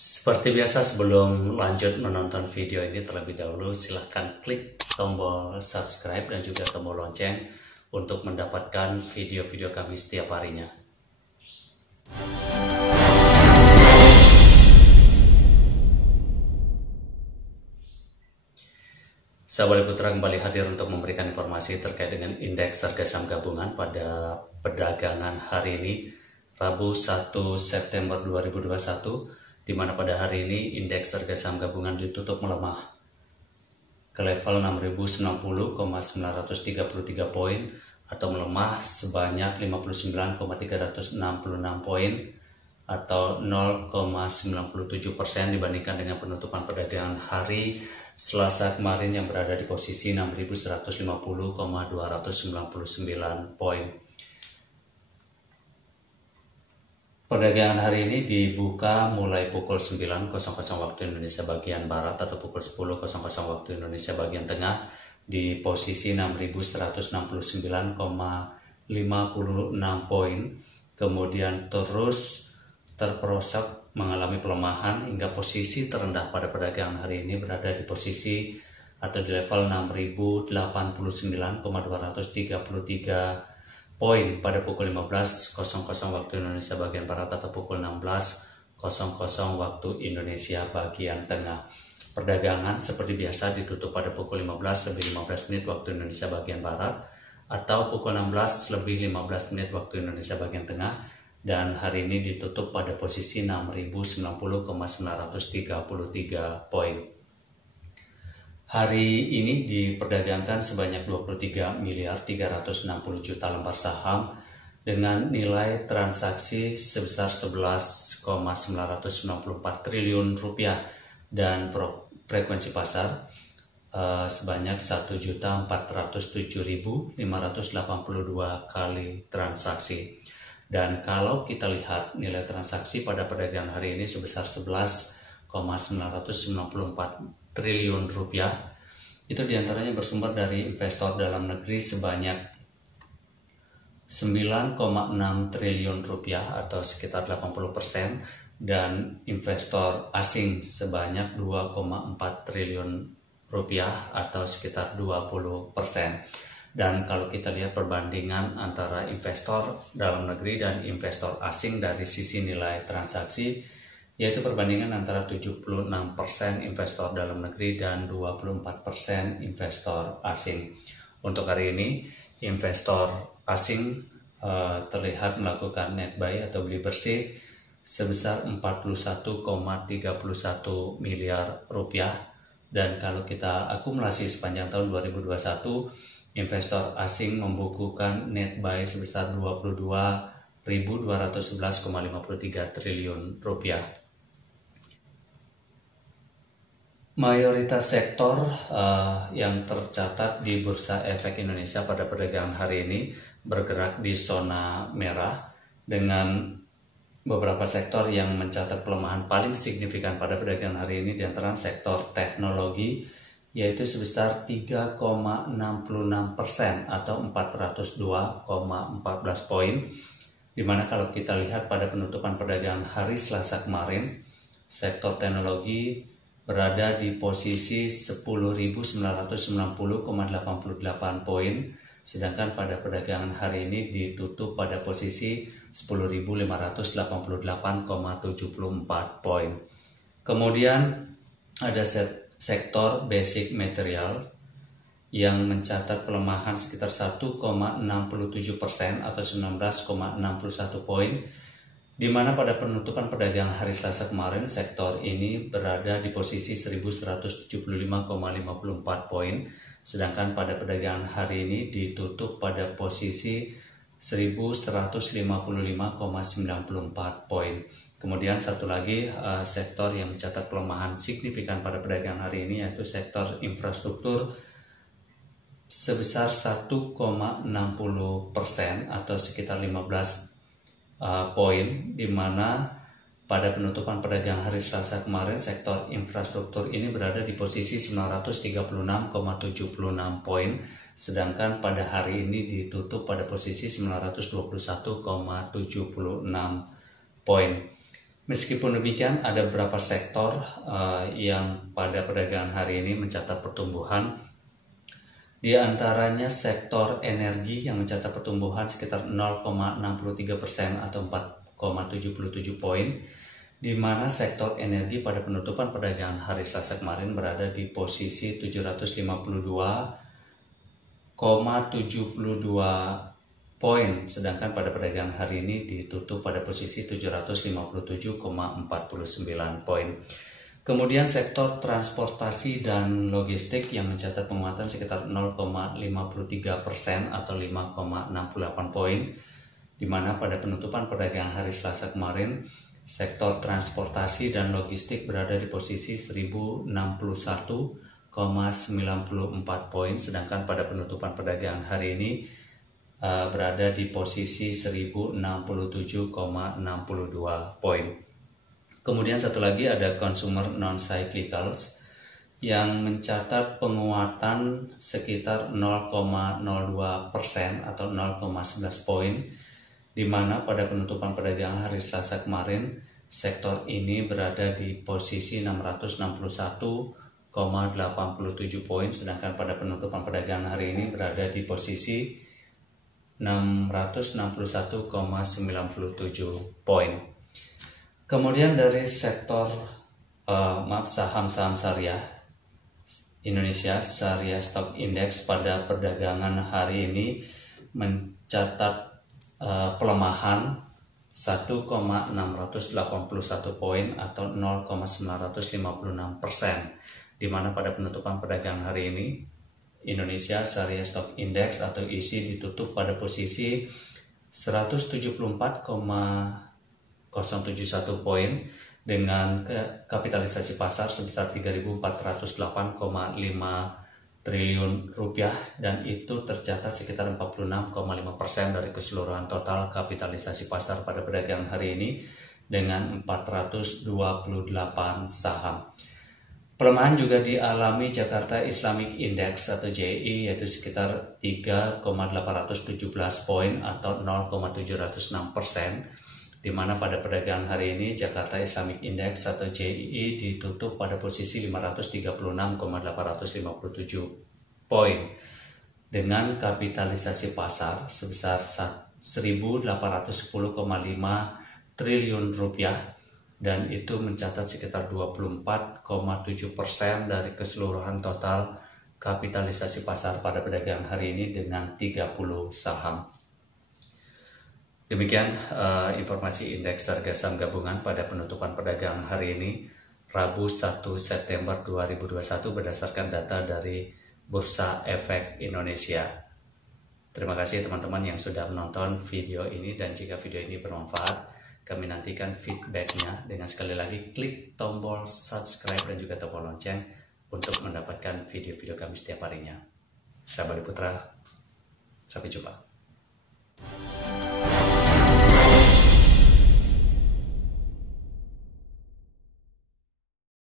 Seperti biasa, sebelum lanjut menonton video ini, terlebih dahulu silahkan klik tombol subscribe dan juga tombol lonceng untuk mendapatkan video-video kami setiap harinya. Sahabat Putra kembali hadir untuk memberikan informasi terkait dengan indeks harga saham gabungan pada perdagangan hari ini, Rabu 1 September 2021, di mana pada hari ini indeks harga saham gabungan ditutup melemah ke level 6.090,933 poin atau melemah sebanyak 59,366 poin atau 0,97% dibandingkan dengan penutupan perdagangan hari Selasa kemarin yang berada di posisi 6.150,299 poin. Perdagangan hari ini dibuka mulai pukul 9.00 waktu Indonesia bagian Barat atau pukul 10.00 waktu Indonesia bagian Tengah di posisi 6.169,56 poin, kemudian terus terperosok mengalami pelemahan hingga posisi terendah pada perdagangan hari ini berada di posisi atau di level 6.089,233 poin pada pukul 15.00 waktu Indonesia bagian Barat atau pukul 16.00 waktu Indonesia bagian Tengah. Perdagangan seperti biasa ditutup pada pukul 15:15 waktu Indonesia bagian Barat atau pukul 16:15 waktu Indonesia bagian Tengah, dan hari ini ditutup pada posisi 6.090,933 poin. Hari ini diperdagangkan sebanyak 23.360 juta lembar saham dengan nilai transaksi sebesar 11,994 triliun rupiah dan frekuensi pasar sebanyak 1.407.582 kali transaksi. Dan kalau kita lihat nilai transaksi pada perdagangan hari ini sebesar 11,994 triliun rupiah, itu diantaranya bersumber dari investor dalam negeri sebanyak 9,6 triliun rupiah atau sekitar 80%, dan investor asing sebanyak 2,4 triliun rupiah atau sekitar 20%. Dan kalau kita lihat perbandingan antara investor dalam negeri dan investor asing dari sisi nilai transaksi, yaitu perbandingan antara 76% investor dalam negeri dan 24% investor asing. Untuk hari ini, investor asing terlihat melakukan net buy atau beli bersih sebesar 41,31 miliar rupiah, dan kalau kita akumulasi sepanjang tahun 2021, investor asing membukukan net buy sebesar 22.211,53 triliun rupiah. Mayoritas sektor yang tercatat di Bursa Efek Indonesia pada perdagangan hari ini bergerak di zona merah, dengan beberapa sektor yang mencatat pelemahan paling signifikan pada perdagangan hari ini diantara sektor teknologi, yaitu sebesar 3,66% atau 402,14 poin, dimana kalau kita lihat pada penutupan perdagangan hari Selasa kemarin, sektor teknologi berada di posisi 10.990,88 poin, sedangkan pada perdagangan hari ini ditutup pada posisi 10.588,74 poin. Kemudian ada sektor basic material yang mencatat pelemahan sekitar 1,67% atau 19,61 poin, di mana pada penutupan perdagangan hari Selasa kemarin sektor ini berada di posisi 1175,54 poin, sedangkan pada perdagangan hari ini ditutup pada posisi 1155,94 poin. Kemudian satu lagi sektor yang mencatat pelemahan signifikan pada perdagangan hari ini yaitu sektor infrastruktur sebesar 1,60% atau sekitar 15 poin, di mana pada penutupan perdagangan hari Selasa kemarin sektor infrastruktur ini berada di posisi 936,76 poin, sedangkan pada hari ini ditutup pada posisi 921,76 poin. Meskipun demikian, ada beberapa sektor yang pada perdagangan hari ini mencatat pertumbuhan. Di antaranya sektor energi yang mencatat pertumbuhan sekitar 0,63% atau 4,77 poin, di mana sektor energi pada penutupan perdagangan hari Selasa kemarin berada di posisi 752,72 poin, sedangkan pada perdagangan hari ini ditutup pada posisi 757,49 poin. Kemudian sektor transportasi dan logistik yang mencatat penguatan sekitar 0,53% atau 5,68 poin, di mana pada penutupan perdagangan hari Selasa kemarin sektor transportasi dan logistik berada di posisi 1061,94 poin, sedangkan pada penutupan perdagangan hari ini berada di posisi 1067,62 poin. Kemudian satu lagi ada consumer non-cyclicals yang mencatat penguatan sekitar 0,02% atau 0,11 poin, di mana pada penutupan perdagangan hari Selasa kemarin sektor ini berada di posisi 661,87 poin, sedangkan pada penutupan perdagangan hari ini berada di posisi 661,97 poin. Kemudian dari sektor saham-saham syariah Indonesia, Syariah Stock Index pada perdagangan hari ini mencatat pelemahan 1,681 poin atau 0,956%, di mana pada penutupan perdagangan hari ini Indonesia Syariah Stock Index atau ISI ditutup pada posisi 174,071 poin dengan kapitalisasi pasar sebesar 3.408,5 triliun rupiah, dan itu tercatat sekitar 46,5% dari keseluruhan total kapitalisasi pasar pada perdagangan hari ini dengan 428 saham. Pelemahan juga dialami Jakarta Islamic Index atau JI, yaitu sekitar 3,817 poin atau 0,706%, di mana pada perdagangan hari ini Jakarta Islamic Index atau JII ditutup pada posisi 536,857 poin dengan kapitalisasi pasar sebesar 1.810,5 triliun rupiah, dan itu mencatat sekitar 24,7% dari keseluruhan total kapitalisasi pasar pada perdagangan hari ini dengan 30 saham. Demikian informasi indeks harga saham gabungan pada penutupan perdagangan hari ini, Rabu 1 September 2021 berdasarkan data dari Bursa Efek Indonesia. Terima kasih teman-teman yang sudah menonton video ini, dan jika video ini bermanfaat, kami nantikan feedbacknya dengan sekali lagi klik tombol subscribe dan juga tombol lonceng untuk mendapatkan video-video kami setiap harinya. Saya Bali Putra, sampai jumpa.